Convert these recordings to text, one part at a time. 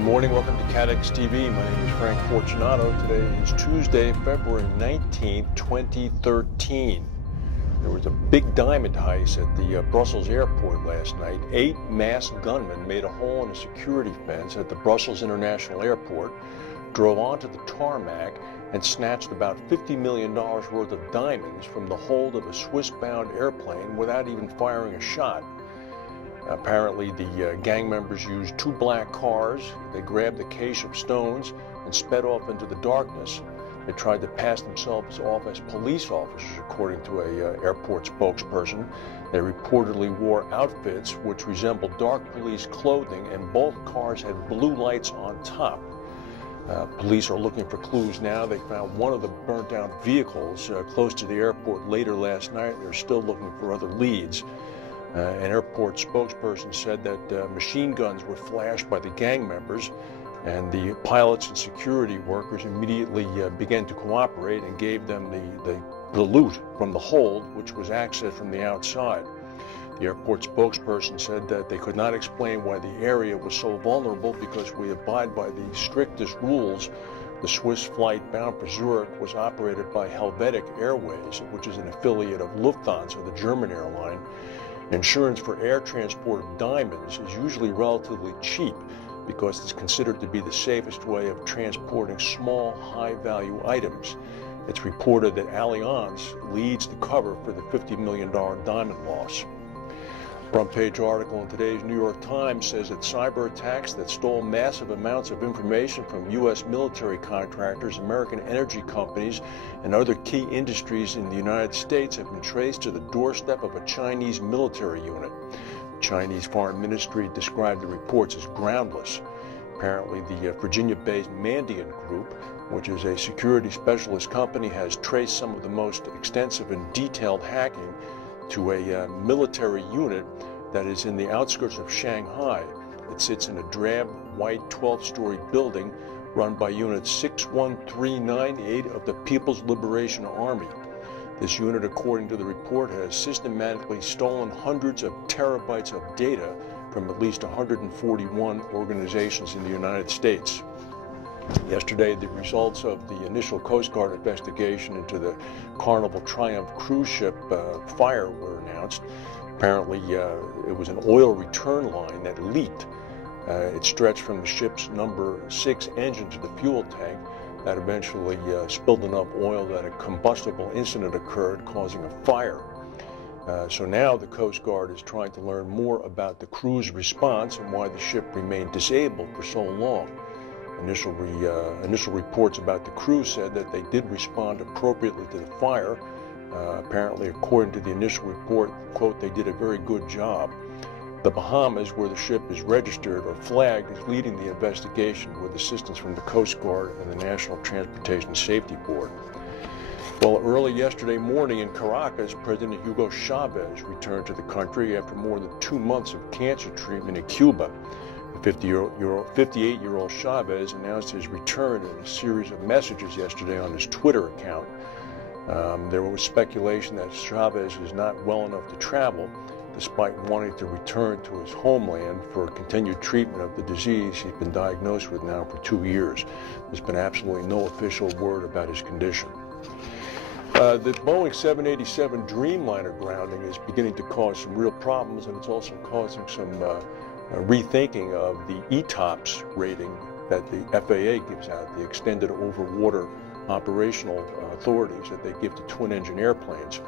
Good morning, welcome to CATEX TV. My name is Frank Fortunato. Today is Tuesday, February 19th, 2013. There was a big diamond heist at the Brussels airport last night. 8 masked gunmen made a hole in a security fence at the Brussels International Airport, drove onto the tarmac, and snatched about $50 million worth of diamonds from the hold of a Swiss-bound airplane without even firing a shot. Apparently, the gang members used 2 black cars. They grabbed the cache of stones and sped off into the darkness. They tried to pass themselves off as police officers, according to a airport spokesperson. They reportedly wore outfits which resembled dark police clothing, and both cars had blue lights on top. Police are looking for clues now. They found one of the burnt-out vehicles close to the airport later last night. They're still looking for other leads. An airport spokesperson said that machine guns were flashed by the gang members, and the pilots and security workers immediately began to cooperate and gave them the loot from the hold, which was accessed from the outside. The airport spokesperson said that they could not explain why the area was so vulnerable because we abide by the strictest rules. The Swiss flight bound for Zurich was operated by Helvetic Airways, which is an affiliate of Lufthansa, the German airline. Insurance for air transport of diamonds is usually relatively cheap because it's considered to be the safest way of transporting small, high-value items. It's reported that Allianz leads the cover for the $50 million diamond loss. Front page article in today's New York Times says that cyber attacks that stole massive amounts of information from U.S. military contractors, American energy companies, and other key industries in the United States have been traced to the doorstep of a Chinese military unit. The Chinese Foreign Ministry described the reports as groundless. Apparently, the Virginia-based Mandiant Group, which is a security specialist company, has traced some of the most extensive and detailed hacking to a military unit that is in the outskirts of Shanghai. It sits in a drab, white 12-story building run by Unit 61398 of the People's Liberation Army. This unit, according to the report, has systematically stolen hundreds of terabytes of data from at least 141 organizations in the United States. Yesterday, the results of the initial Coast Guard investigation into the Carnival Triumph cruise ship fire were announced. Apparently, it was an oil return line that leaked. It stretched from the ship's number 6 engine to the fuel tank. That eventually spilled enough oil that a combustible incident occurred, causing a fire. So now the Coast Guard is trying to learn more about the crew's response and why the ship remained disabled for so long. Initial reports about the crew said that they did respond appropriately to the fire. Apparently, according to the initial report, quote, they did a very good job. The Bahamas, where the ship is registered or flagged, is leading the investigation with assistance from the Coast Guard and the National Transportation Safety Board. Well, early yesterday morning in Caracas, President Hugo Chavez returned to the country after more than 2 months of cancer treatment in Cuba. The 58-year-old Chavez announced his return in a series of messages yesterday on his Twitter account. There was speculation that Chavez is not well enough to travel, despite wanting to return to his homeland for continued treatment of the disease he's been diagnosed with now for 2 years. There's been absolutely no official word about his condition. The Boeing 787 Dreamliner grounding is beginning to cause some real problems, and it's also causing some rethinking of the ETOPS rating that the FAA gives out, the extended over-water operational authorities that they give to twin-engine airplanes.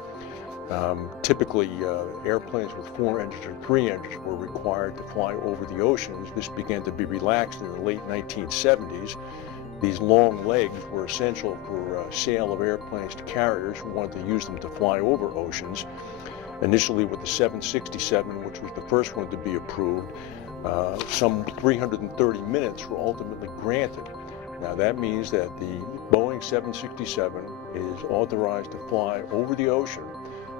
Typically, airplanes with 4 engines or 3 engines were required to fly over the oceans. This began to be relaxed in the late 1970s. These long legs were essential for sale of airplanes to carriers who wanted to use them to fly over oceans. Initially with the 767, which was the first one to be approved, some 330 minutes were ultimately granted. Now that means that the Boeing 767 is authorized to fly over the ocean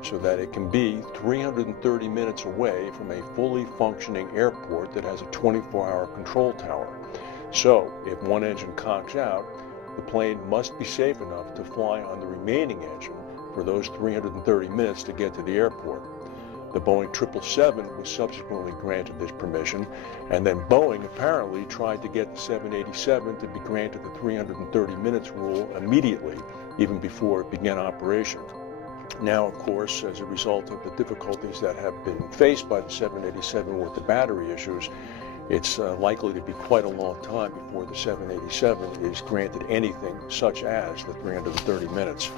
so that it can be 330 minutes away from a fully functioning airport that has a 24-hour control tower. So if one engine cocks out, the plane must be safe enough to fly on the remaining engine for those 330 minutes to get to the airport. The Boeing 777 was subsequently granted this permission, and then Boeing apparently tried to get the 787 to be granted the 330 minutes rule immediately, even before it began operation. Now, of course, as a result of the difficulties that have been faced by the 787 with the battery issues, it's likely to be quite a long time before the 787 is granted anything such as the 330 minutes.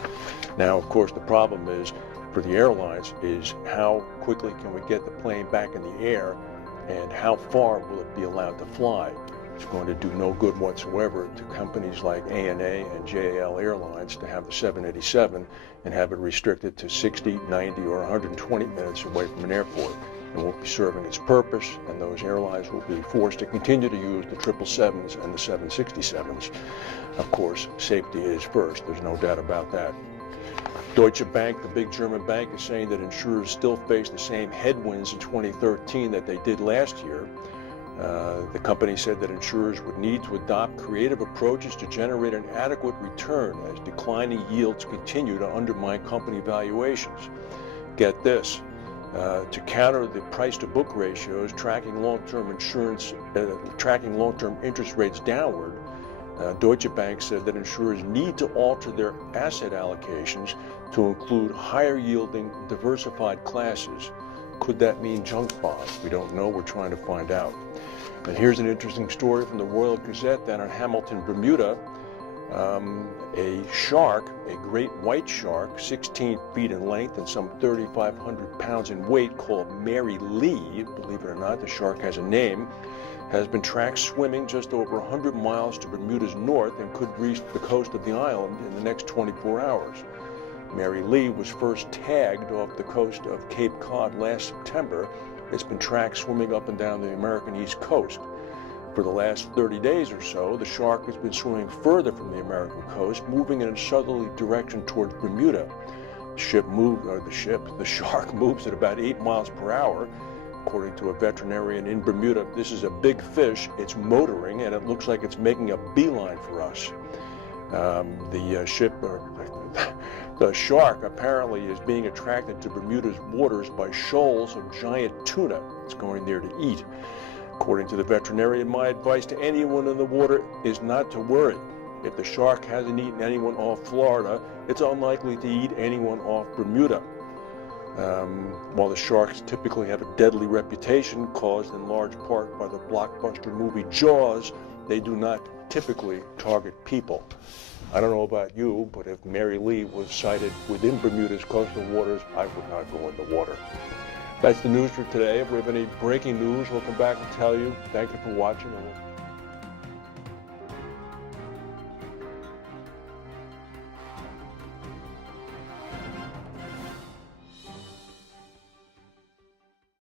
Now, of course, the problem is for the airlines is how quickly can we get the plane back in the air, and how far will it be allowed to fly? It's going to do no good whatsoever to companies like ANA and JAL Airlines to have the 787 and have it restricted to 60, 90, or 120 minutes away from an airport. It won't be serving its purpose, and those airlines will be forced to continue to use the 777s and the 767s. Of course, safety is first. There's no doubt about that. Deutsche Bank, the big German bank, is saying that insurers still face the same headwinds in 2013 that they did last year. The company said that insurers would need to adopt creative approaches to generate an adequate return as declining yields continue to undermine company valuations. Get this. To counter the price-to-book ratios, tracking long-term interest rates downward, Deutsche Bank said that insurers need to alter their asset allocations to include higher-yielding, diversified classes. Could that mean junk bonds? We don't know. We're trying to find out. And here's an interesting story from the Royal Gazette down in Hamilton, Bermuda. A shark, a great white shark, 16 feet in length and some 3,500 pounds in weight, called Mary Lee, believe it or not, the shark has a name, has been tracked swimming just over 100 miles to Bermuda's north and could reach the coast of the island in the next 24 hours. Mary Lee was first tagged off the coast of Cape Cod last September. It's been tracked swimming up and down the American East Coast. For the last 30 days or so, the shark has been swimming further from the American coast, moving in a southerly direction towards Bermuda. The shark moves at about 8 miles per hour. According to a veterinarian in Bermuda, this is a big fish. It's motoring, and it looks like it's making a beeline for us. The shark apparently is being attracted to Bermuda's waters by shoals of giant tuna. It's going there to eat. According to the veterinarian, my advice to anyone in the water is not to worry. If the shark hasn't eaten anyone off Florida, it's unlikely to eat anyone off Bermuda. While the sharks typically have a deadly reputation caused in large part by the blockbuster movie Jaws, they do not typically target people. I don't know about you, but if Mary Lee was sighted within Bermuda's coastal waters, I would not go in the water. That's the news for today. If we have any breaking news, we'll come back and tell you. Thank you for watching.